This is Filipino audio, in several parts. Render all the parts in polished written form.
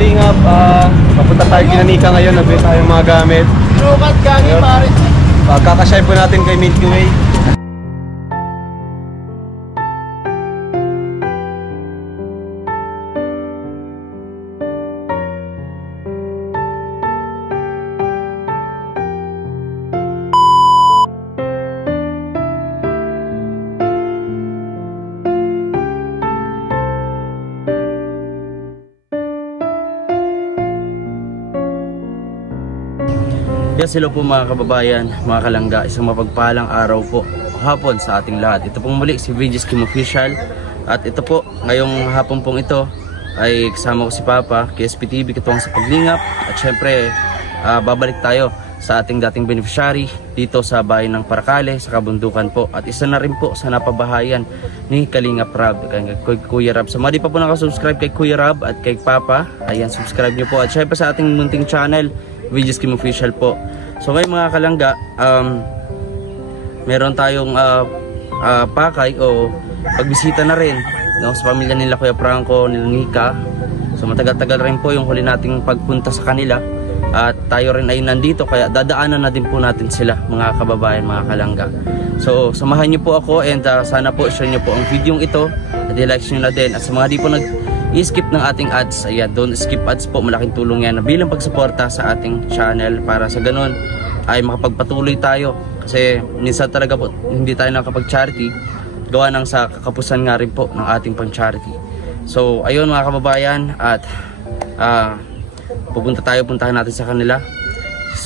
kalingap. Papunta tayo kinanika ngayon. Nabili tayo mga gamit. Lukat gagi pare. Kakashare po natin kay Milky Way. Yes, hello po mga kababayan, mga kalangga. Isang mapagpalang araw po hapon sa ating lahat. Ito pong muli si VJ Kim Official. At ito po, ngayong hapon pong ito ay kasama ko si Papa, KSP-TV, katuwang sa paglingap. At syempre, babalik tayo sa ating dating beneficiary dito sa bayan ng Paracale, sa Kabundukan po. At isa na rin po sa napabahayan ni Kalingap Rab, kay Kuya Rab. Sa mga di pa po nakasubscribe kay Kuya Rab at kay Papa, ayan, subscribe nyo po. At syempre sa ating munting channel, VJ Kim Official po. So ngayon mga kalangga, meron tayong pakay o pagbisita na rin, no, sa pamilya nila Kuya Franco, nila Nika. So matagal-tagal rin po yung huli nating pagpunta sa kanila. At tayo rin ay nandito, kaya dadaanan na din po natin sila mga kababayan, mga kalangga. So samahan nyo po ako and sana po share nyo po ang video ito at i-like nyo na din. At sa mga di po i-skip ng ating ads, ayan, don't skip ads po, malaking tulong yan bilang pagsuporta sa ating channel para sa ganun ay makapagpatuloy tayo, kasi minsan talaga po hindi tayo nakapag-charity gawa ng sa kakapusan nga rin po ng ating pang-charity. So ayun mga kababayan, at puntahan natin sa kanila,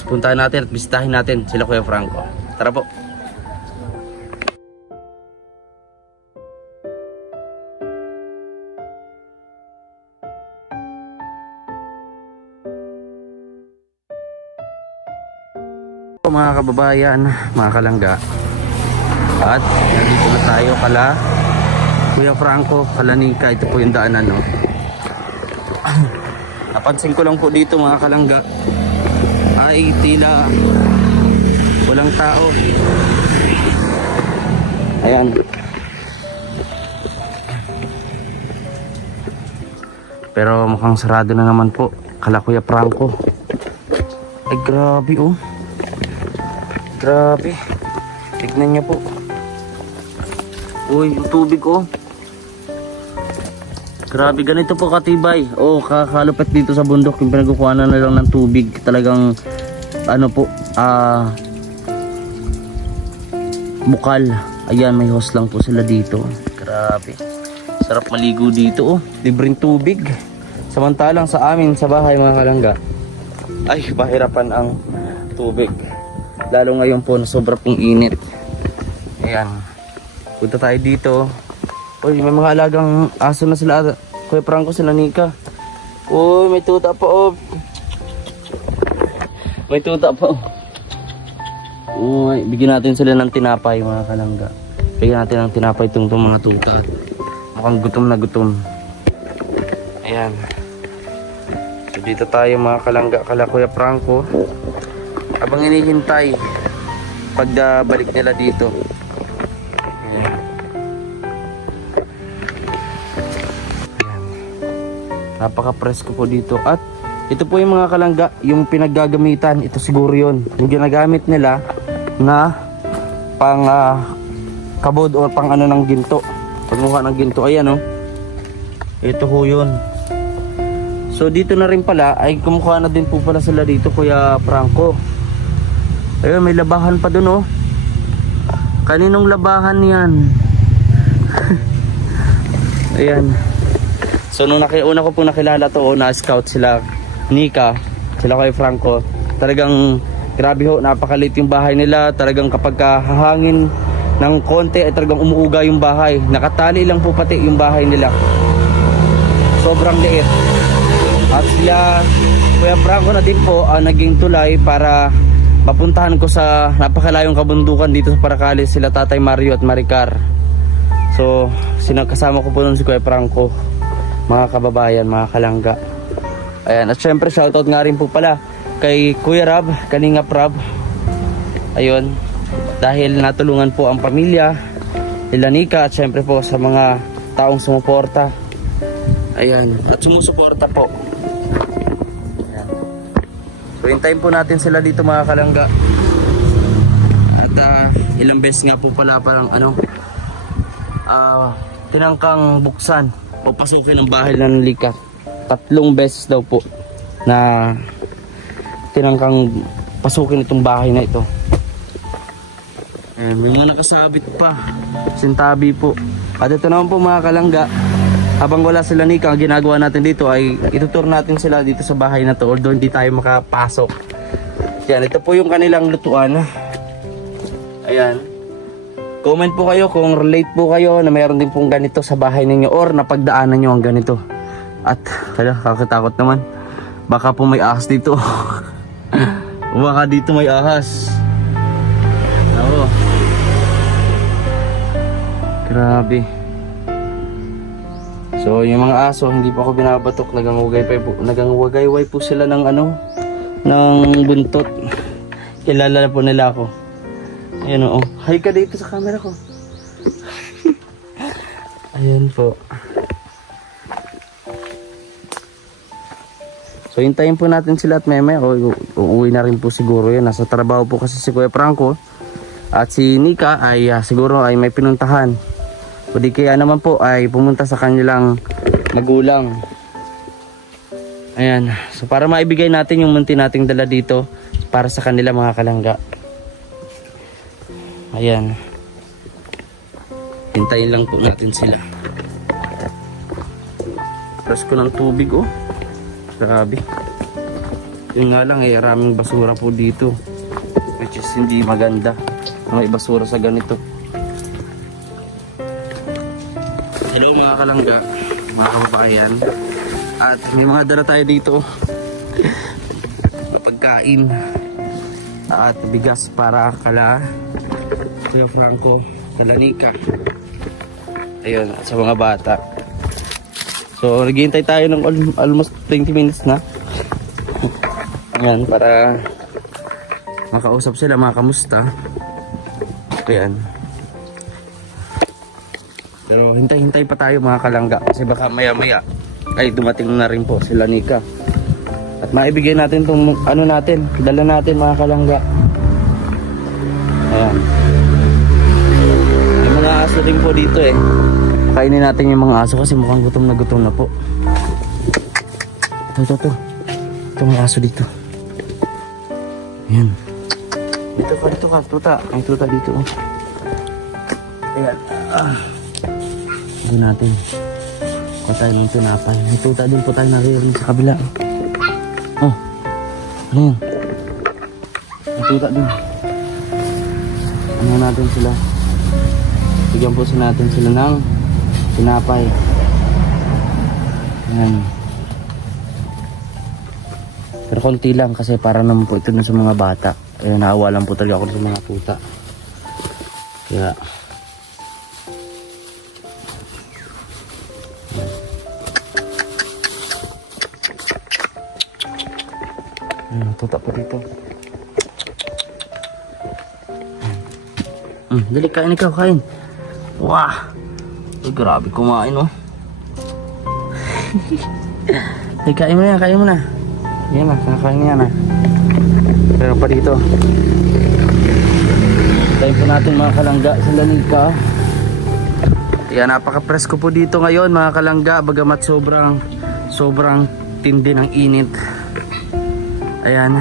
puntahan natin at bisitahin natin sila Kuya Franco. Tara po. Mga kababayan, mga kalangga, at nandito na tayo kala Kuya Franco, kala Nika. Ito po yung daanan, no? Napansin ko lang po dito mga kalangga ay tila walang tao. Ayan, pero mukhang sarado na naman po kala Kuya Franco. Ay grabe, oh. Grabe. Tignan niyo po. Uy, yung tubig, oh. Grabe, ganito po katibay. Oh, kakalupit dito sa bundok. Yung pinagkukuha na lang ng tubig. Talagang, ano po, bukal. Ayan, may hose lang po sila dito. Grabe. Sarap maligo dito, oh. Libreng tubig. Samantalang sa amin, sa bahay, mga kalangga, ay, bahirapan ang tubig. Lalo ngayon po na sobrang pong init. Ayan. Punta tayo dito. Uy, may mga alagang aso na sila. Kuya Franco, sila Nika. Uy, may tuta pa, oh. May tuta pa, oh. Uy, bigyan natin sila ng tinapay, mga kalangga. Bigyan natin ng tinapay itong mga tuta. Mukhang gutom na gutom. Ayan. So dito tayo mga kalangga, kala Kuya Franco. Habang hinihintay pagbalik nila dito. Ayan. Ayan. Napaka-presko po dito. At ito po yung mga kalangga, yung pinaggagamitan. Ito siguro yun, yung ginagamit nila na pang kabod o pang ano ng ginto, pagmuha ng ginto. Ayan, oh. Ito ho yun. So dito na rin pala ay kumukuha na din po pala sila dito Kuya Franco. Ayun, may labahan pa dun, oh. Kaninong labahan yan? Ayan. So nung una ko po nakilala to, na-scout sila Nika, sila Kuya Franco. Talagang grabe ho, napakaliit yung bahay nila. Talagang kapag hahangin ng konti ay talagang umuuga yung bahay. Nakatali lang po pati yung bahay nila. Sobrang liit. At sila Kuya Franco na din po naging tulay para mapuntahan ko sa napakalayong kabundukan dito sa Paracale, sila Tatay Mario at Maricar. So sinakasama ko po nun si Kuya Franco, mga kababayan, mga kalangga. Ayan, at syempre shoutout nga rin po pala kay Kuya Rab, Kalingap Rab. Ayun, dahil natulungan po ang pamilya nila Nika at syempre po sa mga taong sumuporta. Ayan, at sumusuporta po So hintayin po natin sila dito mga kalangga. At ilang beses nga po pala parang tinangkang buksan o pasukin ang bahay ng Nika. 3 beses daw po na tinangkang pasukin itong bahay na ito. May mga nakasabit pa, sintabi po. At ito naman po mga kalangga, habang wala sila Nika, ang ginagawa natin dito ay itutur natin sila dito sa bahay na to, although hindi tayo makapasok. Yan, ito po yung kanilang lutuan. Ayan. Comment po kayo kung relate po kayo na mayroon din pong ganito sa bahay ninyo or napagdaanan nyo ang ganito. At kakatakot naman, baka po may ahas dito. Baka dito may ahas. Oo. Grabe. So yung mga aso hindi pa ako binabatok, nagangwagayway po sila ng ng buntot. Kilala na po nila ako. Ayan o. Hi ka dito sa camera ko. Ayan po. So hintayin po natin sila at meme uuwi na rin po siguro yan. Nasa trabaho po kasi si Kuya Franco. At si Nika ay siguro ay may pinuntahan. O di kaya naman po ay pumunta sa kanilang magulang. Ayan. So para maibigay natin yung munti nating dala dito para sa kanila mga kalangga. Ayan. Hintayin lang po natin sila. Press ko ng tubig oh. Grabe. Yun nga lang eh, maraming basura po dito. Which is hindi maganda. May basura sa ganito. Hello mga kalangga, mga kababayan. At may mga dala tayo dito. Pagkain. At bigas para kala Kuya Franco, kala Nika. Ayun, at sa mga bata. So, naghihintay tayo ng almost 20 minutes na. Ayan, para makausap sila, makamusta. Ayan. Pero hintay-hintay pa tayo mga kalangga. Kasi baka maya-maya ay dumating na rin po sila Nika. At maibigay natin itong natin, dala natin mga kalangga. Ayan. May mga aso din po dito eh. Kainin natin yung mga aso kasi mukhang gutom na po. Ito. Ito may aso dito. Ayan. Dito ka, tuta. May tuta dito. Ayan. Ito natin. Kuha tayo ng tinapay. May tuta din po tayo naririnig sa kabila. Oh. Ano yun? May tuta din. Ano natin sila? Bigyan po natin sila ng tinapay. Ayan. Pero konti lang kasi para naman po ito na sa mga bata. Ayan, naawa lang po talaga ako sa mga puta. Kaya tuta po dito. Dali, kain ikaw, kain. Wah! Ay, grabe kumain oh. Ay, kain mo na. Yan na, nakakain niya na. Pero pa dito. Tayo po natin mga kalangga sa Nika. Yan, napaka-presko po dito ngayon mga kalangga. Bagamat sobrang tindi ng init. Ayan.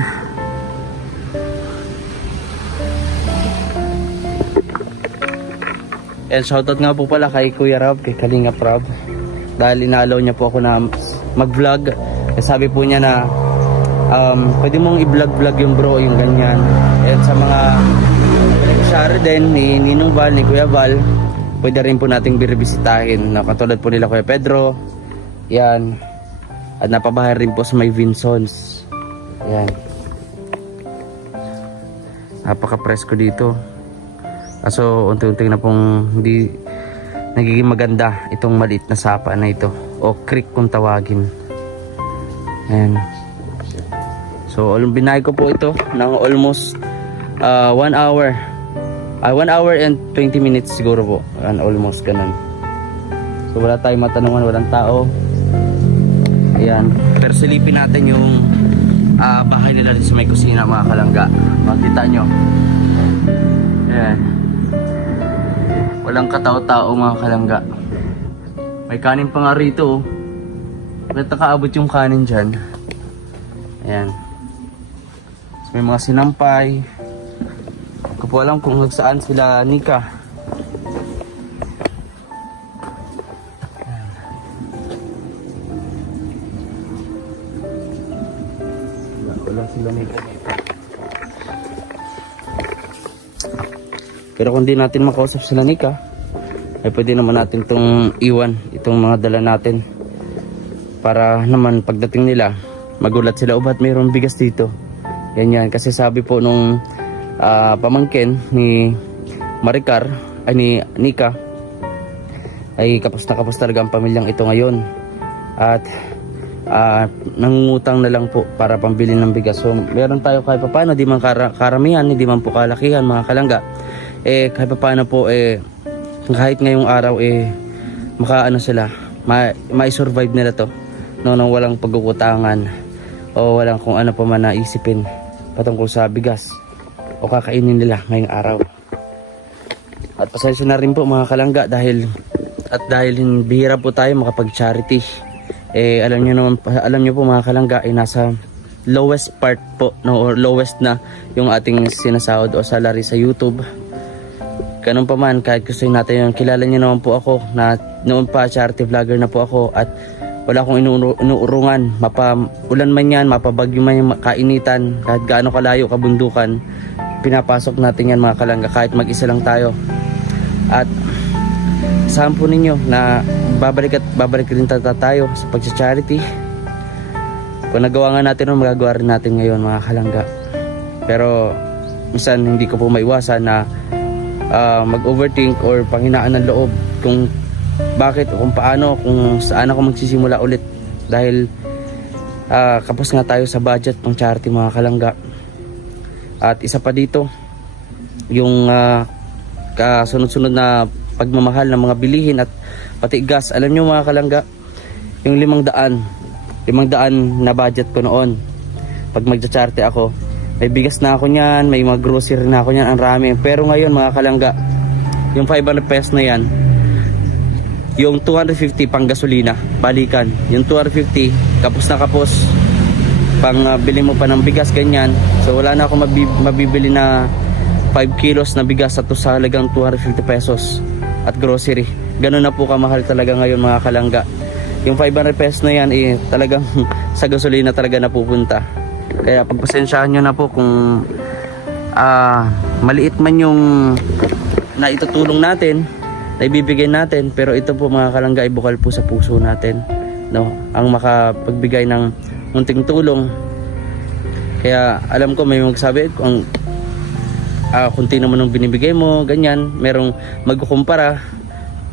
And shoutout nga po pala kay Kuya Rob, kay Kalingap Rob. Dahil inalaw niya po ako na mag-vlog. Sabi po niya na pwede mong i-vlog yung bro, yung ganyan. And sa mga share din ni Ninong Val, ni Kuya Val, pwede rin po nating birbisitahin. Katulad po nila Kuya Pedro. Yan. At napabahay rin po sa may Vinsons. Yan. Napaka-presko dito. So unti-unti na pong hindi nagiging maganda itong maliit na sapa na ito o creek kung tawagin. Ayan. So binay ko po ito ng almost 1 hour 1 hour and 20 minutes siguro po, almost ganun. So wala tayong matanungan, walang tao. Ayan. Pero silipin natin yung bahay nila dito sa may kusina mga kalangga. Makita nyo. Ayan. Walang katao-tao mga kalangga. May kanin pa nga rito. Ba't nakaabot yung kanin dyan? Ayan. So, may mga sinampay. Hindi ko po alam kung saan sila Nika. Wala sila Nika. Pero kung di natin makausap sila Nika, ay pwede naman natin itong iwan, itong mga dala natin. Para naman pagdating nila, magulat sila, ba't mayroong bigas dito? Yan. Kasi sabi po nung pamangkin ni Maricar, ay ni Nika, ay kapos na kapos talaga ang pamilyang ito ngayon. At nangungutang na lang po para pambili ng bigas. So meron tayo kahit paano, di man karamihan, hindi man po kalakihan mga kalangga. Kahit paano po kahit ngayong araw makaano sila, ma-survive nila to nang walang pagkukutangan o walang kung ano pa man naisipin patungkol sa bigas o kakainin nila ngayong araw. At pasensya na rin po mga kalangga dahil bihira po tayo makapag-charity. Alam niyo po mga kalangga, nasa lowest part po, no, or lowest na yung ating sinasahod o salary sa YouTube. Ganun pa man, kahit gusto natin yung kilala niyo naman po ako na noon pa charity vlogger na po ako at wala akong inuurungan, mapaulan man yan, mapabagyo man yan, kainitan, kahit gaano kalayo kabundukan, pinapasok natin yan mga kalangga kahit mag-isa lang tayo. At saan po ninyo na babalik rin tayo sa pag-charity. Kung nagawa nga natin, magagawa rin natin ngayon mga kalangga. Pero minsan hindi ko po maiwasan na mag-overthink or panghinaan ng loob kung bakit o kung paano, kung saan ako magsisimula ulit dahil kapos nga tayo sa budget pang charity mga kalangga. At isa pa dito yung kasunod-sunod na pagmamahal ng mga bilihin at pati gas. Alam nyo mga kalangga, yung 500 na budget ko noon pag magcha-charity ako, may bigas na ako niyan, may mga grocery na ako niyan, ang rami. Pero ngayon mga kalangga, yung 500 pesos na yan, yung 250 pang gasolina, balikan. Yung 250, kapos na kapos, pang bili mo pa ng bigas, ganyan. So wala na ako mabibili na 5 kilos na bigas at sa halagang 250 pesos at grocery. Ganun na po kamahal talaga ngayon mga kalangga. Yung 500 pesos na yan, talagang sa gasolina talaga napupunta. Kaya pagpasensyahan nyo na po kung maliit man yung naitutulong natin, na ibibigay natin, pero ito po mga kalangga ay bukal po sa puso natin, no? Ang makapagbigay ng munting tulong. Kaya alam ko may magsabi kung kunti naman ang binibigay mo, ganyan, merong magkukumpara.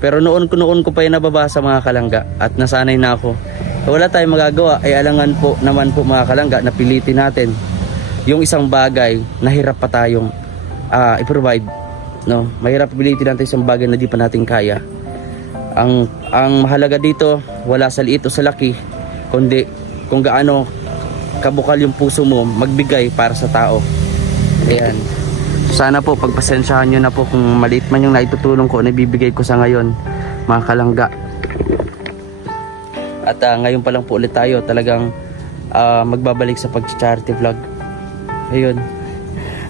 Pero noon ko pa yung nababasa mga kalangga at nasanay na ako. Wala tayong magagawa, ay alangan po naman po mga kalangga na pilitin natin yung isang bagay na hirap pa tayong i-provide, no? Mahirap pilitin natin isang bagay na di pa natin kaya. Ang mahalaga dito, wala sa liit o sa laki, kundi kung gaano kabukal yung puso mo magbigay para sa tao. Ayan. Sana po pagpasensyahan nyo na po kung maliit man yung naitutulong ko na ibibigay ko sa ngayon mga kalangga. At ngayon pa lang po ulit tayo talagang magbabalik sa pag-charity vlog. Ayun.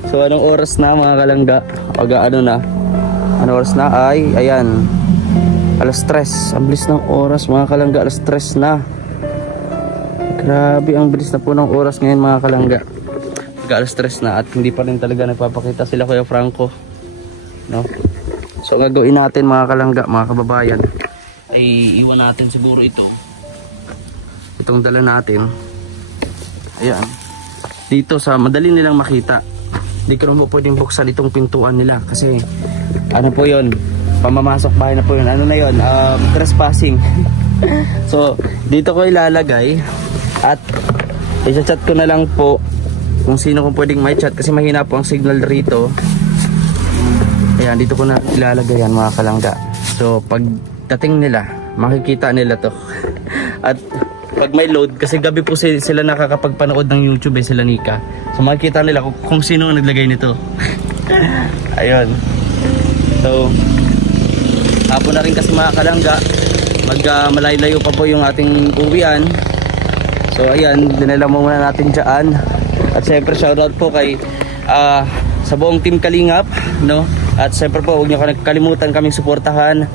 So anong oras na mga kalangga? Anong oras na? Ay, ayan. 3:00. Ang bilis ng oras mga kalangga. 3:00 na. Grabe, ang bilis na po ng oras ngayon mga kalangga. 3:00 na at hindi pa rin talaga nagpapakita sila Kuya Franco, no? So gagawin natin mga kalangga, mga kababayan, ay iwan natin siguro itong dala natin. Ayan, dito sa madali nilang makita. Hindi ko naman pwedeng buksan itong pintuan nila kasi ano po yun, pamamasok bahay na po yun. Ano na yun, trespassing. So dito ko ilalagay at i-chat ko na lang po kung sino kung pwedeng may chat kasi mahina po ang signal rito. Ayan, dito ko na ilalagay yan mga kalangga. So pagdating nila, makikita nila to. At pag may load, kasi gabi po sila nakakapagpanood ng YouTube sila Nika. So makikita nila kung sino ang naglagay nito. Ayun. So hapon na rin kasi mga kalangga, malayo pa po yung ating uwian. So ayan, dinala muna natin dyan. At syempre shoutout po kay sa buong team Kalingap, no? At syempre po huwag nyo kalimutan kaming suportahan,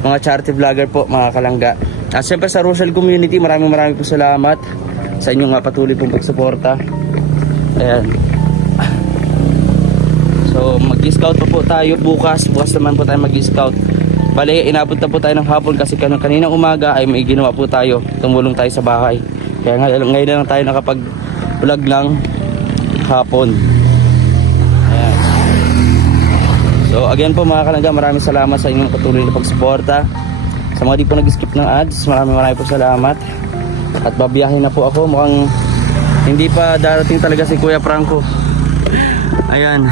mga charity vlogger po mga kalangga. At syempre sa Rochelle community, maraming po salamat sa inyong patuloy pong pagsuporta. Ayan. So mag-scout pa po tayo bukas naman po tayo mag-scout. Bale, inabot na po tayo ng hapon kasi kaninang umaga ay may ginawa po tayo, tumulong tayo sa bahay. Kaya ngayon na lang tayo nakapag-vlog ng hapon. Ayan. So again po mga kalangga, maraming salamat sa inyong patuloy na pagsuporta. Sa mga di po nag-skip ng ads, maraming po salamat. At babiyahin na po ako, mukhang hindi pa darating talaga si Kuya Franco. Ayan.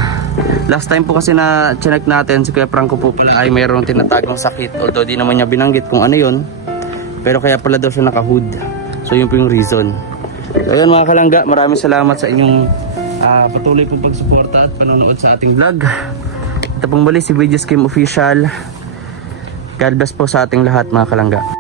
Last time po kasi na chinek natin, si Kuya Franco po pala ay mayroong tinatagong sakit. Although di naman niya binanggit kung ano yun, pero kaya pala daw siya naka-hood. So yun po yung reason. So ayun mga kalangga, maraming salamat sa inyong patuloy pong pagsuporta at panonood sa ating vlog. Ito pong bali si Videos Game Official. God bless po sa ating lahat mga kalangga.